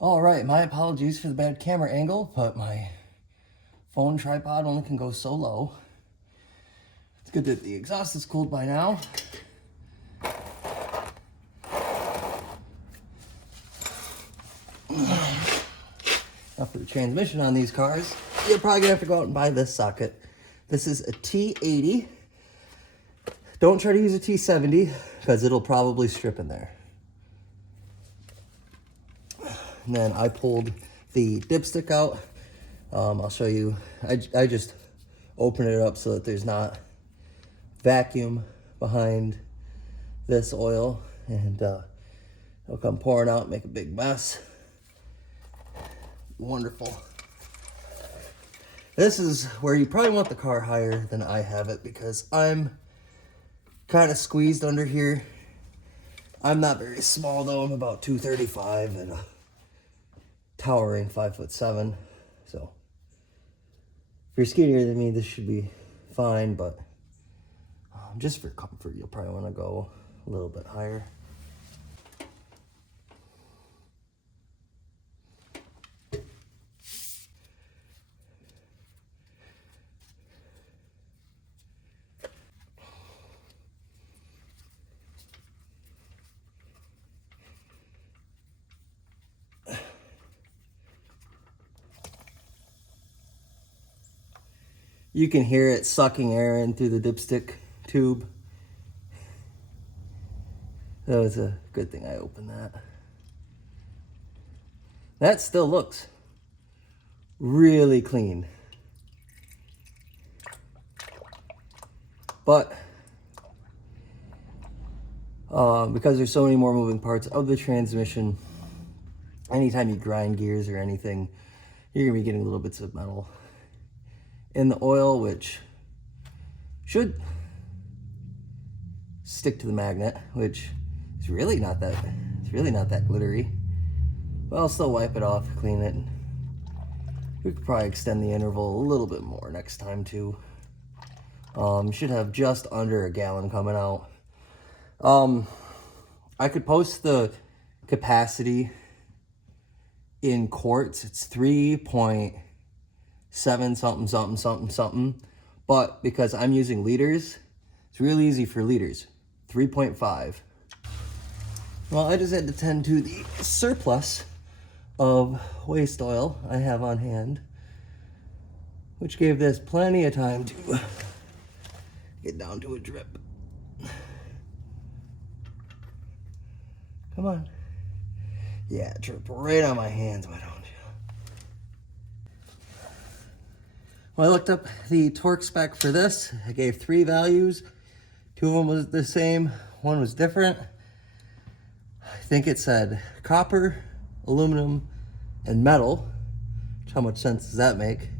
All right, my apologies for the bad camera angle, but my phone tripod only can go so low. It's good that the exhaust is cooled by now. Now for the transmission on these cars, you're probably gonna have to go out and buy this socket. This is a T80. Don't try to use a T70 because it'll probably strip in there. And then I pulled the dipstick out. I'll show you. I just open it up so that there's not vacuum behind this oil, and it'll come pouring out and make a big mess. Wonderful. This is where you probably want the car higher than I have it because I'm kind of squeezed under here. I'm not very small though. I'm about 235 and a towering 5'7". So if you're skinnier than me, this should be fine, but just for comfort, you'll probably want to go a little bit higher. You can hear it sucking air in through the dipstick tube. That was a good thing I opened that. That still looks really clean. But because there's so many more moving parts of the transmission, anytime you grind gears or anything, you're gonna be getting little bits of metal in the oil, which should stick to the magnet, which is really not that glittery. But I'll still wipe it off, clean it. We could probably extend the interval a little bit more next time too. Should have just under a gallon coming out. I could post the capacity in quarts. It's 3.7 something, but because I'm using liters, it's really easy for liters. 3.5. Well, I just had to tend to the surplus of waste oil I have on hand, which gave this plenty of time to get down to a drip. Come on. Yeah, drip right on my hands, why don't you? Well, I looked up the torque spec for this. I gave 3 values. 2 of them was the same, 1 was different. I think it said copper, aluminum, and metal. How much sense does that make?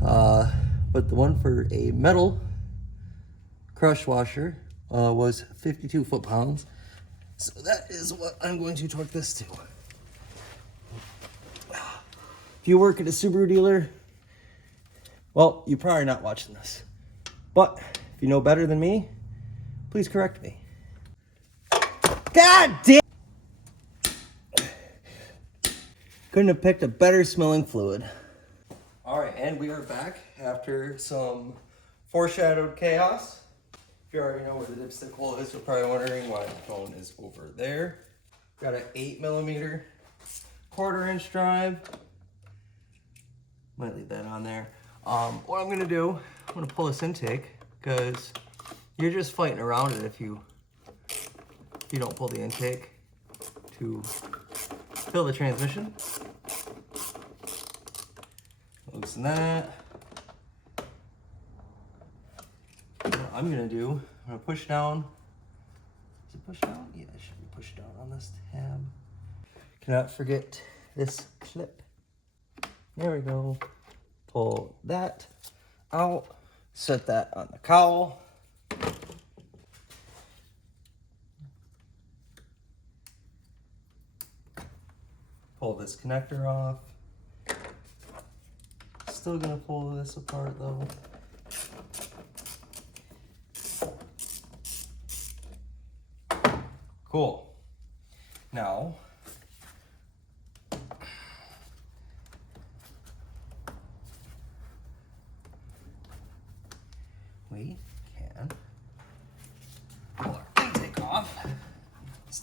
But the one for a metal crush washer was 52 foot-pounds. So that is what I'm going to torque this to. If you work at a Subaru dealer, well, you're probably not watching this. But if you know better than me, please correct me. God damn! Couldn't have picked a better smelling fluid. All right, and we are back after some foreshadowed chaos. If you already know where the dipstick hole is, you're probably wondering why the phone is over there. Got an 8mm 1/4 inch drive. Might leave that on there. What I'm gonna do, I'm gonna pull this intake because you're just fighting around it if you don't pull the intake to fill the transmission. Loosen that. What I'm gonna push down. Is it push down? Yeah, it should be pushed down on this tab. Cannot forget this clip. There we go. Pull that out. Set that on the cowl. Pull this connector off. Still gonna pull this apart though. Cool. Now,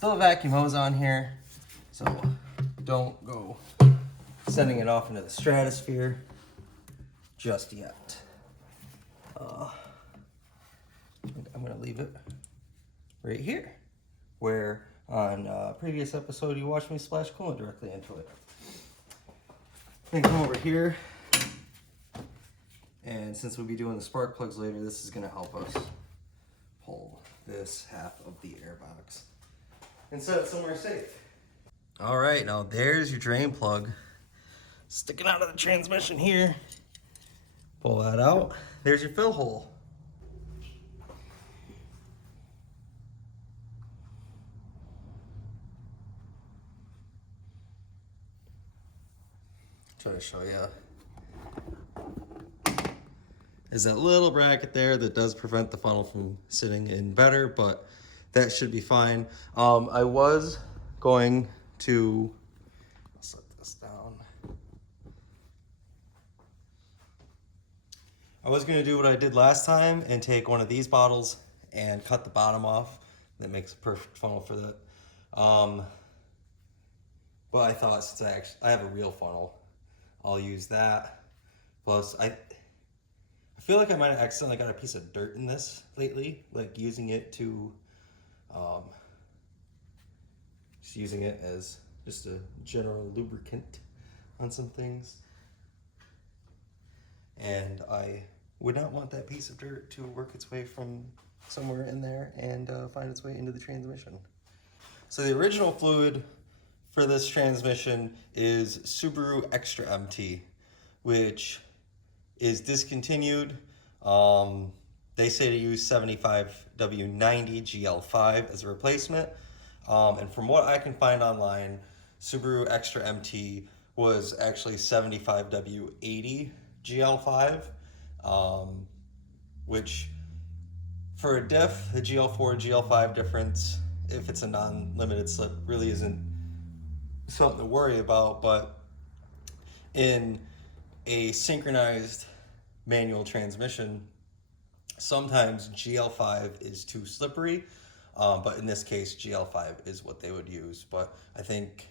Still a vacuum hose on here, so don't go sending it off into the stratosphere just yet. I'm gonna leave it right here, where on a previous episode you watched me splash coolant directly into it. Then come over here, and since we'll be doing the spark plugs later, this is gonna help us pull this half of the air box and set it somewhere safe. All right, now there's your drain plug sticking out of the transmission here. Pull that out. There's your fill hole. Try to show you. There's that little bracket there that does prevent the funnel from sitting in better, but that should be fine. I was going to set this down. I was going to do what I did last time and take one of these bottles and cut the bottom off. That makes a perfect funnel for that. But I thought since I have a real funnel, I'll use that. Plus, I feel like I might have accidentally got a piece of dirt in this lately, like using it to, just using it as just a general lubricant on some things. And I would not want that piece of dirt to work its way from somewhere in there and find its way into the transmission. So the original fluid for this transmission is Subaru Extra MT, which is discontinued. They say to use 75W90 GL5 as a replacement. And from what I can find online, Subaru Extra MT was actually 75W80 GL5, which for a diff, the GL4, GL5 difference, if it's a non-limited slip, really isn't something to worry about, but in a synchronized manual transmission, sometimes GL5 is too slippery, but in this case, GL5 is what they would use. But I think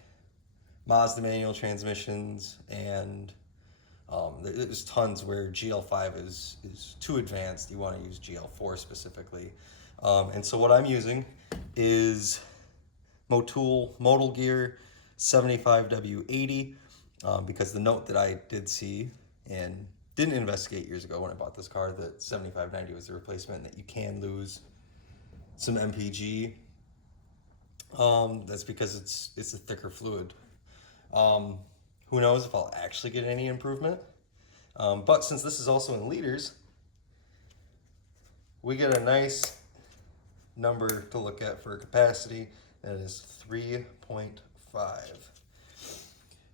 Mazda manual transmissions and there's tons where GL5 is too advanced. You want to use GL4 specifically. And so what I'm using is Modal Gear 75W80 because the note that I did see and didn't investigate years ago when I bought this car that 7590 was the replacement and that you can lose some MPG. That's because it's a thicker fluid. Who knows if I'll actually get any improvement. But since this is also in liters, we get a nice number to look at for capacity. That is 3.5.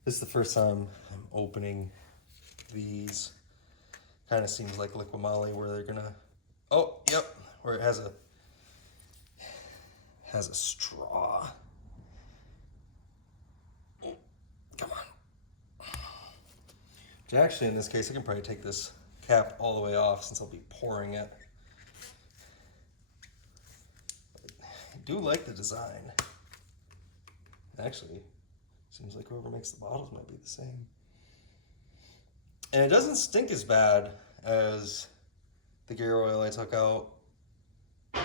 This is the first time I'm opening these. Kind of seems like Liquimali where they're gonna, oh, yep, where it has a straw. Oh, come on. Which actually, in this case, I can probably take this cap all the way off since I'll be pouring it. I do like the design. Actually, seems like whoever makes the bottles might be the same. And it doesn't stink as bad as the gear oil I took out. It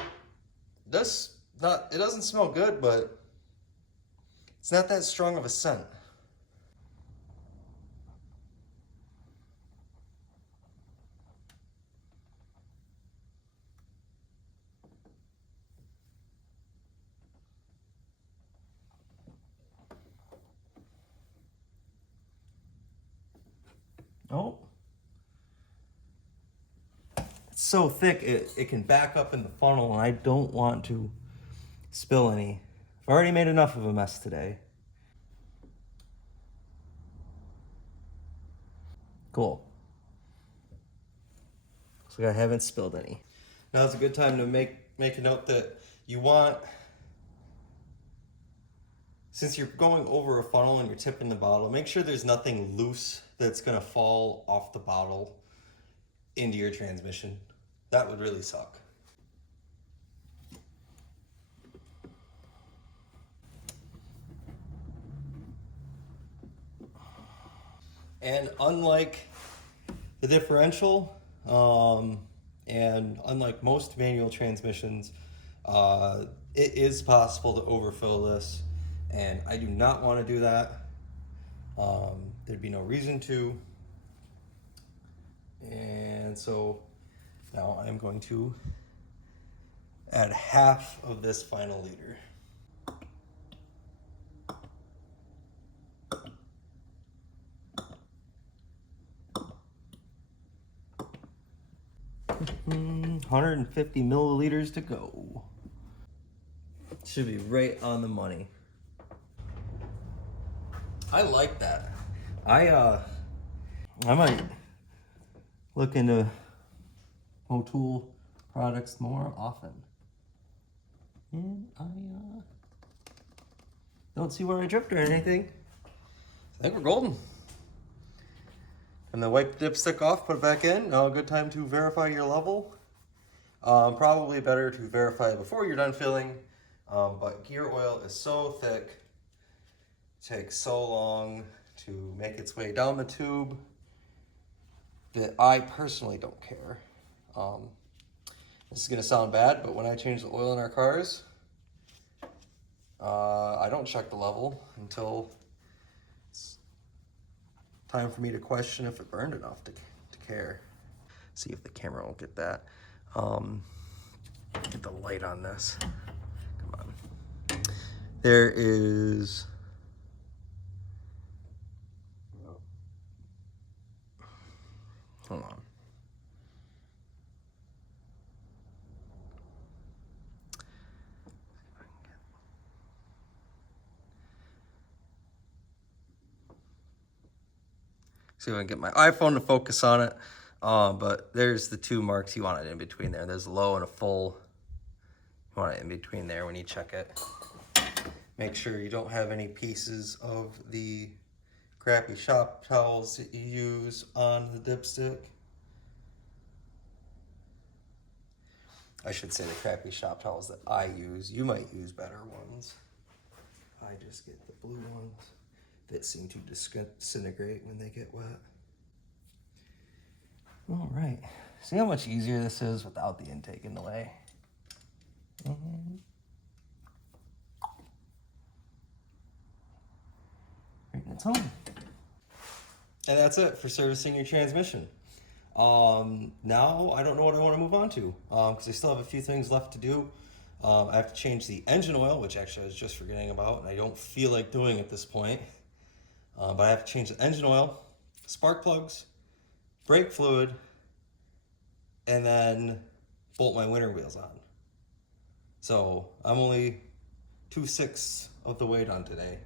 doesn't smell good, but it's not that strong of a scent. Oh. It's so thick, it can back up in the funnel, and I don't want to spill any. I've already made enough of a mess today. Cool. Looks like I haven't spilled any. Now's a good time to make a note that you want, since you're going over a funnel and you're tipping the bottle, make sure there's nothing loose that's gonna fall off the bottle into your transmission. That would really suck. And unlike the differential, and unlike most manual transmissions, it is possible to overfill this, and I do not want to do that. There'd be no reason to. And so now I'm going to add half of this final liter. Mm, 150 milliliters to go. Should be right on the money. I like that. I might look into Motul products more often. And I don't see where I dripped or anything. I think we're golden. And then wipe the dipstick off, put it back in. Now a good time to verify your level. Probably better to verify before you're done filling. But gear oil is so thick, it takes so long to make its way down the tube that I personally don't care. This is gonna sound bad, but when I change the oil in our cars, I don't check the level until it's time for me to question if it burned enough to care. See if the camera will get that. Get the light on this. Come on. There is hold on. See if I can get my iPhone to focus on it. But there's the two marks you want it in between there. There's a low and a full. You want it in between there when you check it. Make sure you don't have any pieces of the crappy shop towels that you use on the dipstick. I should say the crappy shop towels that I use. You might use better ones. I just get the blue ones that seem to disintegrate when they get wet. All right, see how much easier this is without the intake in the way. Right in its home. And that's it for servicing your transmission. Now I don't know what I want to move on to, because I still have a few things left to do. I have to change the engine oil, which actually I was just forgetting about, and I don't feel like doing at this point. But I have to change the engine oil, spark plugs, brake fluid, and then bolt my winter wheels on. So I'm only 2/6 of the way done today.